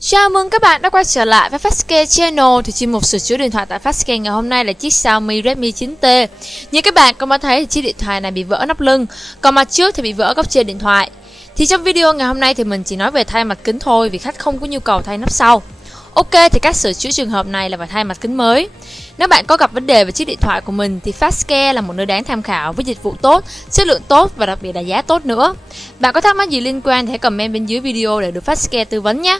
Chào mừng các bạn đã quay trở lại với Fastcare Channel. Thì chuyên mục sửa chữa điện thoại tại Fastcare ngày hôm nay là chiếc Xiaomi Redmi 9T. Như các bạn có thấy thì chiếc điện thoại này bị vỡ nắp lưng, còn mặt trước thì bị vỡ góc trên điện thoại. Thì trong video ngày hôm nay thì mình chỉ nói về thay mặt kính thôi, vì khách không có nhu cầu thay nắp sau. Ok, thì cách sửa chữa trường hợp này là phải thay mặt kính mới. Nếu bạn có gặp vấn đề về chiếc điện thoại của mình thì Fastcare là một nơi đáng tham khảo với dịch vụ tốt, chất lượng tốt và đặc biệt là giá tốt nữa. Bạn có thắc mắc gì liên quan thì hãy comment bên dưới video để được Fastcare tư vấn nhé.